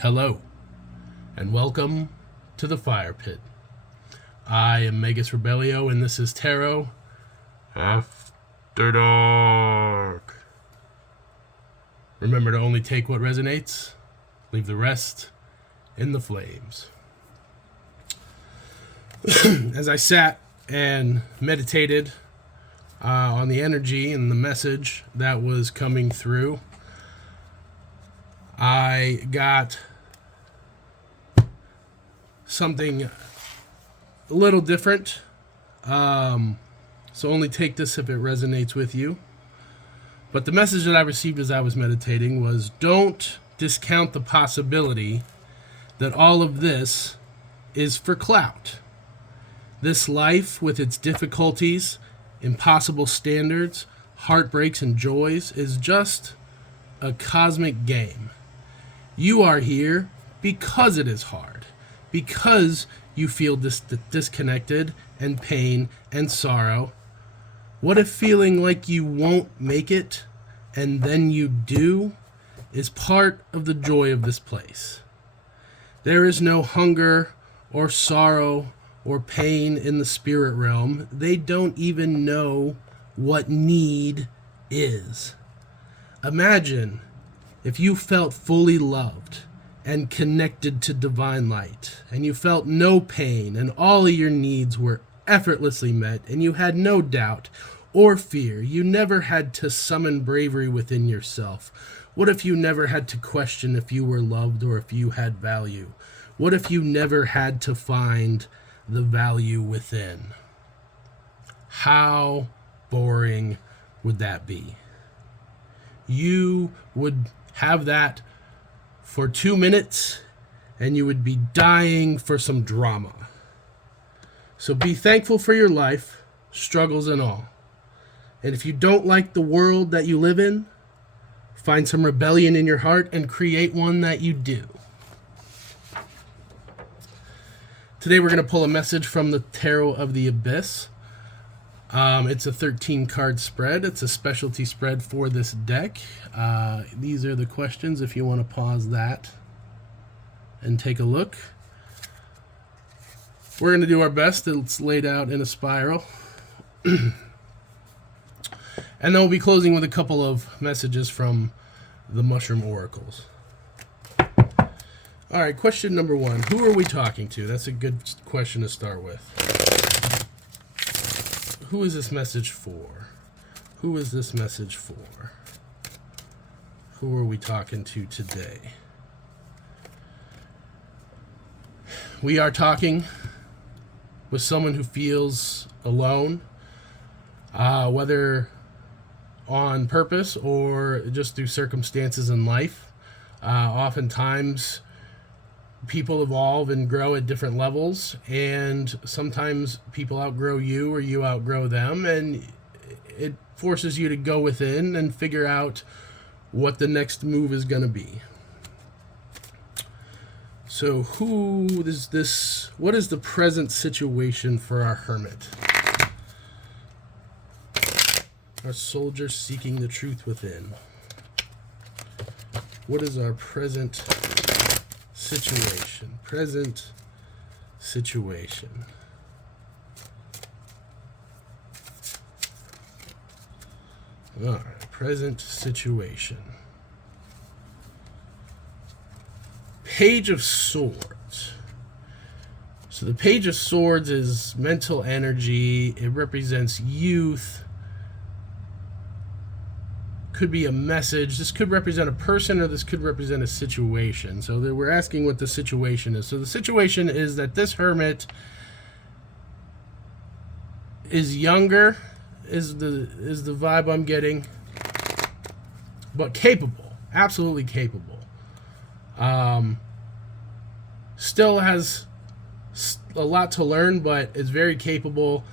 Hello, and welcome to the Fire Pit. I am Magus Rebellio, and this is Tarot After Dark. Remember to only take what resonates, leave the rest in the flames. As I sat and meditated on the energy and the message that was coming through, I got something a little different. So only take this if it resonates with you. But the message that I received as I was meditating was, don't discount the possibility that all of this is for clout. This life, with its difficulties, impossible standards, heartbreaks, and joys, is just a cosmic game. You are here because it is hard, because you feel disconnected and pain and sorrow. What if feeling like you won't make it and then you do is part of the joy of this place? There is no hunger or sorrow or pain in the spirit realm. They don't even know what need is. Imagine if you felt fully loved and connected to divine light, and you felt no pain, and all of your needs were effortlessly met, and you had no doubt or fear. You never had to summon bravery within yourself. What if you never had to question if you were loved or if you had value? What if you never had to find the value within? How boring would that be? You would have that for 2 minutes and you would be dying for some drama. So be thankful for your life, struggles and all. And if you don't like the world that you live in, find some rebellion in your heart and create one that you do. Today we're going to pull a message from the Tarot of the Abyss. It's a 13 card spread. It's a specialty spread for this deck. These are the questions if you want to pause that and take a look. We're going to do our best. It's laid out in a spiral. And then we'll be closing with a couple of messages from the Mushroom Oracles. All right, question number 1. Who are we talking to? That's a good question to start with. Who is this message for? Who is this message for? Who are we talking to today? We are talking with someone who feels alone, whether on purpose or just through circumstances in life. Oftentimes, people evolve and grow at different levels, and sometimes people outgrow you or you outgrow them, and it forces you to go within and figure out what the next move is going to be. So what is the present situation for our hermit? Our soldier seeking the truth within. What is our present situation? Present situation. All right, present situation. Page of Swords. So the Page of Swords is mental energy. It represents youth. Could be a message. This could represent a person, or this could represent a situation. So we're asking what the situation is. So the situation is that this hermit is younger, is the vibe I'm getting, but capable, absolutely capable. Still has a lot to learn, but is very capable,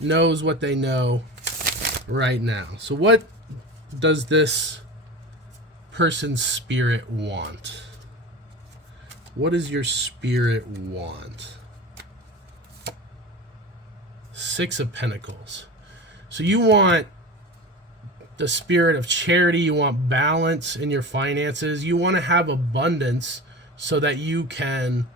knows what they know right now. So what does this person's spirit want? What does your spirit want? 6 of Pentacles. So you want the spirit of charity. You want balance in your finances. You want to have abundance so that you can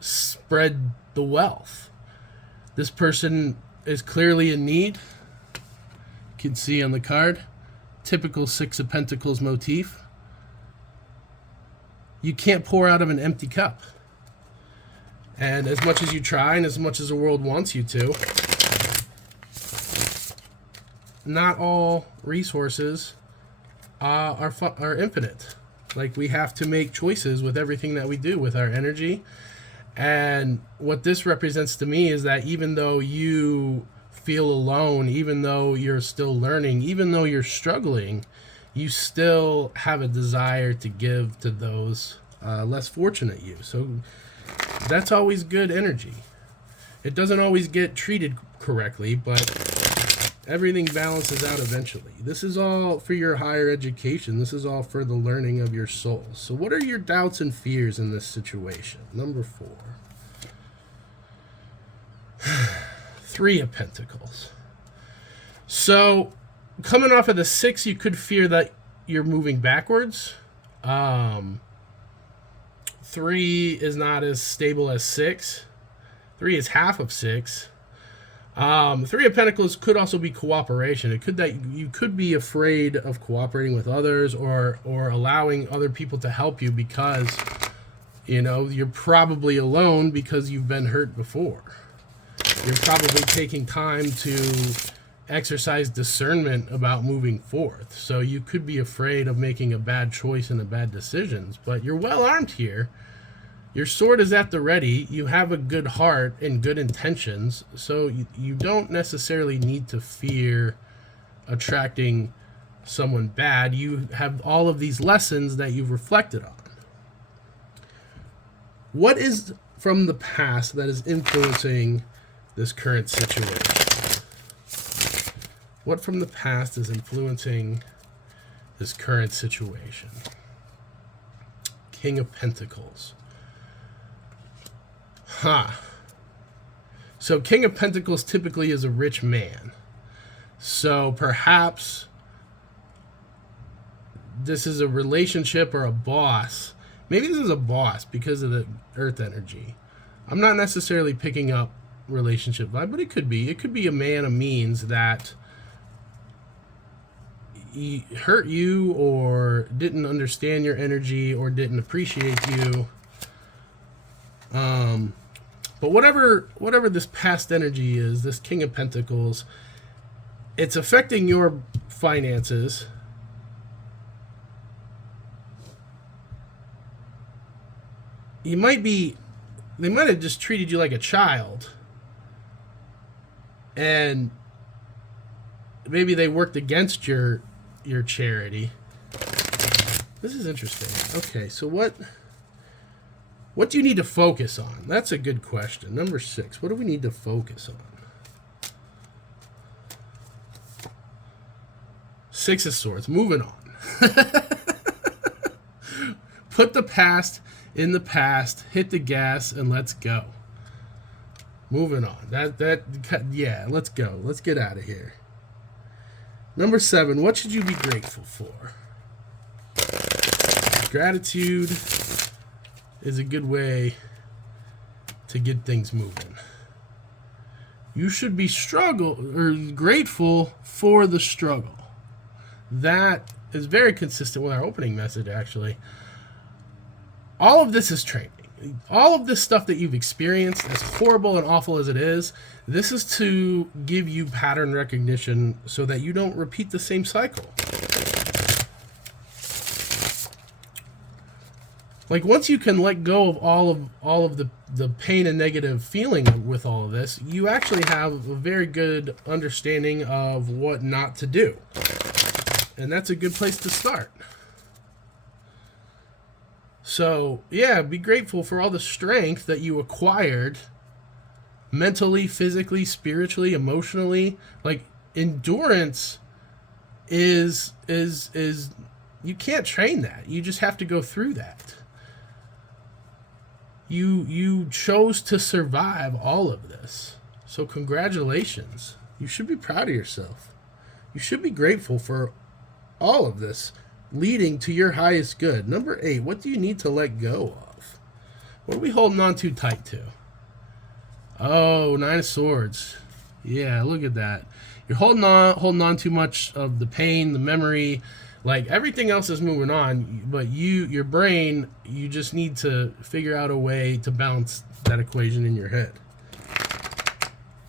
spread the wealth. This person is clearly in need. You can see on the card, typical Six of Pentacles motif. You can't pour out of an empty cup. And as much as you try and as much as the world wants you to, not all resources are infinite. Like, we have to make choices with everything that we do with our energy. And what this represents to me is that even though you feel alone, even though you're still learning, even though you're struggling, you still have a desire to give to those less fortunate you. So that's always good energy. It doesn't always get treated correctly, but everything balances out eventually. This is all for your higher education. This is all for the learning of your soul. So what are your doubts and fears in this situation? Number 4. 3 of Pentacles. So coming off of the 6, you could fear that you're moving backwards. 3 is not as stable as 6. 3 is half of 6. 3 of Pentacles could also be cooperation. It could that you could be afraid of cooperating with others or allowing other people to help you because, you know, you're probably alone because you've been hurt before. You're probably taking time to exercise discernment about moving forth. So you could be afraid of making a bad choice and a bad decisions, but you're well armed here. Your sword is at the ready. You have a good heart and good intentions, so you don't necessarily need to fear attracting someone bad. You have all of these lessons that you've reflected on. What is from the past that is influencing this current situation? What from the past is influencing this current situation? King of Pentacles. So King of Pentacles typically is a rich man. So perhaps this is a relationship or a boss. Maybe this is a boss because of the earth energy. I'm not necessarily picking up relationship vibe, but it could be. It could be a man of means that he hurt you or didn't understand your energy or didn't appreciate you. But whatever this past energy is, this King of Pentacles, it's affecting your finances. They might have just treated you like a child. And maybe they worked against your charity. This is interesting. Okay, so what do you need to focus on? That's a good question. Number 6, what do we need to focus on? 6 of Swords. Moving on. Put the past in the past, hit the gas, and let's go. Moving on. Yeah, let's go. Let's get out of here. Number 7, what should you be grateful for? Gratitude is a good way to get things moving. You should be grateful for the struggle. That is very consistent with our opening message, actually. All of this is training. All of this stuff that you've experienced, as horrible and awful as it is, this is to give you pattern recognition so that you don't repeat the same cycle. Like, once you can let go of all of the pain and negative feeling with all of this, you actually have a very good understanding of what not to do. And that's a good place to start. So, yeah, be grateful for all the strength that you acquired mentally, physically, spiritually, emotionally. Like, endurance is you can't train that. You just have to go through that. You chose to survive all of this. So congratulations. You should be proud of yourself. You should be grateful for all of this leading to your highest good. Number 8, what do you need to let go of? What are we holding on too tight to? Oh, 9 of Swords. Yeah, look at that. You're holding on too much of the pain, the memory. Like, everything else is moving on, but your brain, you just need to figure out a way to balance that equation in your head.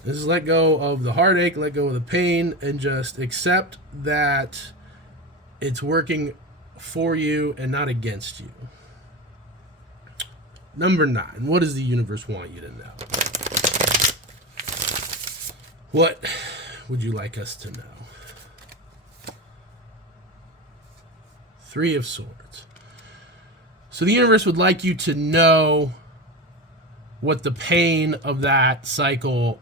This is let go of the heartache, let go of the pain, and just accept that it's working for you and not against you. Number 9, what does the universe want you to know? What would you like us to know? 3 of Swords. So the universe would like you to know what the pain of that cycle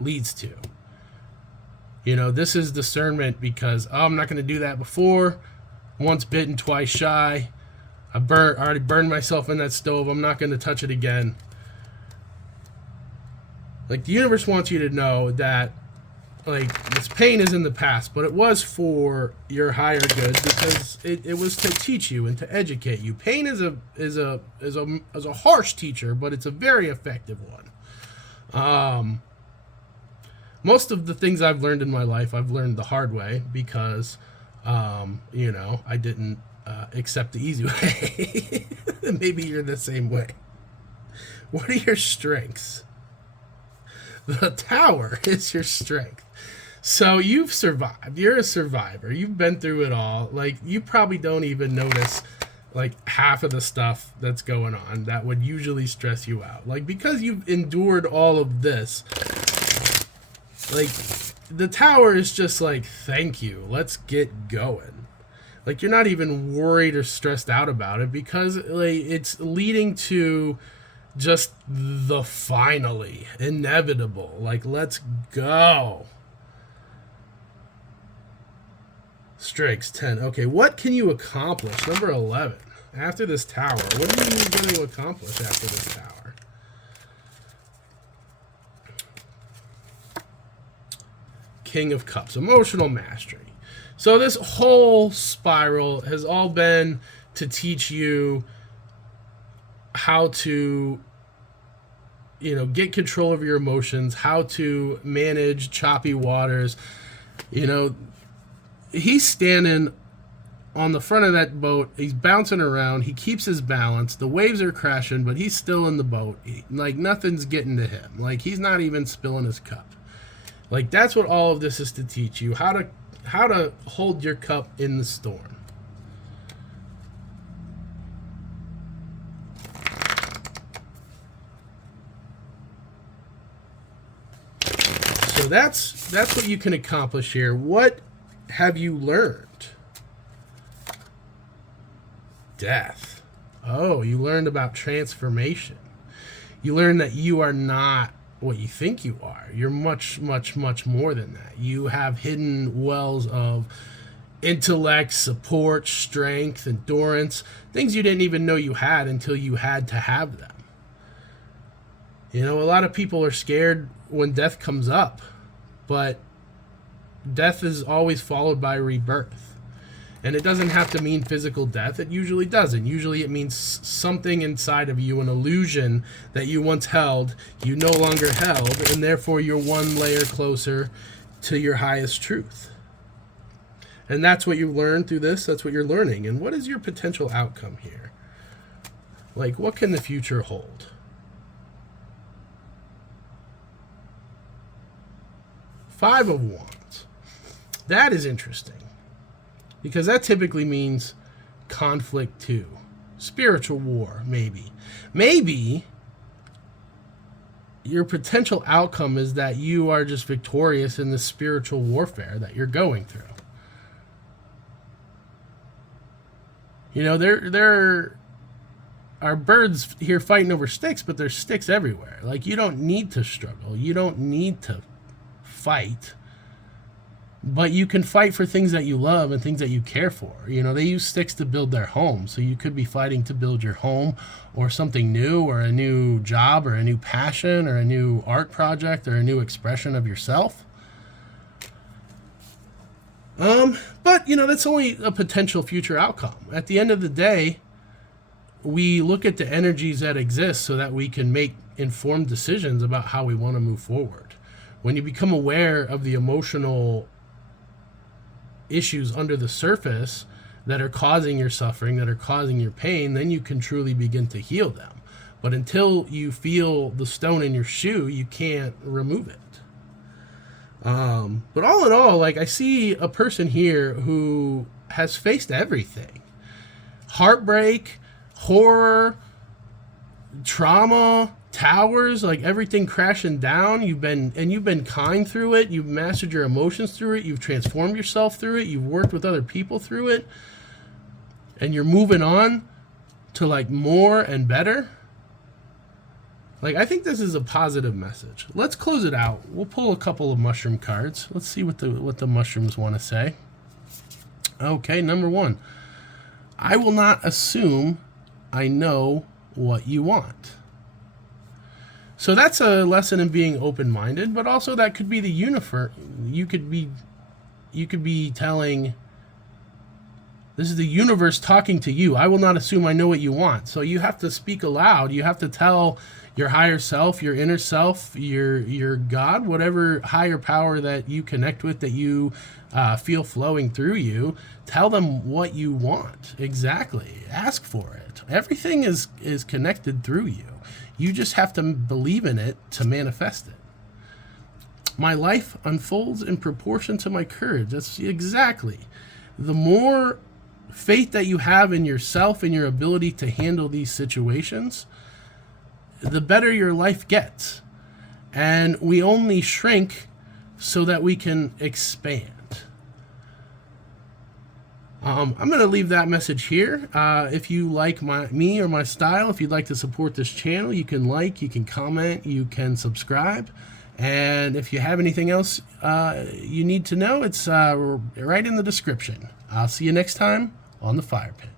leads to. You know, this is discernment because, I'm not going to do that before. Once bitten, twice shy. I already burned myself in that stove. I'm not going to touch it again. Like, the universe wants you to know that, like, this pain is in the past, but it was for your higher good because it was to teach you and to educate you. Pain is a harsh teacher, but it's a very effective one. Most of the things I've learned in my life, I've learned the hard way because, I didn't accept the easy way. Maybe you're the same way. What are your strengths? The Tower is your strength. So you've survived. You're a survivor. You've been through it all. Like, you probably don't even notice, like, half of the stuff that's going on that would usually stress you out. Like, because you've endured all of this, like, the Tower is just like, thank you. Let's get going. Like, you're not even worried or stressed out about it because, like, it's leading to just the finally inevitable. Like, let's go. Strikes 10. Okay, what can you accomplish? Number 11. After this tower, what are you going to accomplish after this tower? King of Cups. Emotional mastery. So this whole spiral has all been to teach you how to, get control of your emotions, how to manage choppy waters. He's standing on the front of that boat. He's bouncing around. He keeps his balance. The waves are crashing, but he's still in the boat. Like, nothing's getting to him. Like, he's not even spilling his cup. Like, that's what all of this is to teach you. How to hold your cup in the storm. So that's what you can accomplish here. What have you learned? Death. Oh, you learned about transformation. You learned that you are not what you think you are. You're much, much, much more than that. You have hidden wells of intellect, support, strength, endurance, things you didn't even know you had until you had to have them. A lot of people are scared when death comes up, but death is always followed by rebirth. And it doesn't have to mean physical death. It usually doesn't. Usually it means something inside of you, an illusion that you once held, you no longer held, and therefore you're one layer closer to your highest truth. And that's what you learn through this. That's what you're learning. And what is your potential outcome here? Like, what can the future hold? 5 of Wands. That is interesting. Because that typically means conflict too. Spiritual war, maybe. Maybe your potential outcome is that you are just victorious in the spiritual warfare that you're going through. There are birds here fighting over sticks, but there's sticks everywhere. Like, you don't need to struggle. You don't need to fight. But you can fight for things that you love and things that you care for. They use sticks to build their home. So you could be fighting to build your home or something new or a new job or a new passion or a new art project or a new expression of yourself. But, that's only a potential future outcome. At the end of the day, we look at the energies that exist so that we can make informed decisions about how we want to move forward. When you become aware of the emotional issues under the surface that are causing your suffering, that are causing your pain, then you can truly begin to heal them. But until you feel the stone in your shoe, you can't remove it. But all in all, I see a person here who has faced everything: heartbreak, horror, trauma, towers, everything crashing down. You've been kind through it. You've mastered your emotions through it. You've transformed yourself through it. You've worked with other people through it, and you're moving on to more and better. I think this is a positive message. Let's close it out. We'll pull a couple of mushroom cards. Let's see what the mushrooms want to say. Okay, number 1. I will not assume I know what you want. So that's a lesson in being open-minded, but also that could be the universe. You could be telling, this is the universe talking to you. I will not assume I know what you want. So you have to speak aloud. You have to tell your higher self, your inner self, your God, whatever higher power that you connect with, that you feel flowing through you. Tell them what you want. Exactly. Ask for it. Everything is connected through you. You just have to believe in it to manifest it. My life unfolds in proportion to my courage. That's exactly. The more faith that you have in yourself and your ability to handle these situations, the better your life gets. And we only shrink so that we can expand. I'm going to leave that message here. If you like me or my style, if you'd like to support this channel, you can you can comment, you can subscribe. And if you have anything else you need to know, it's right in the description. I'll see you next time on the Fire Pit.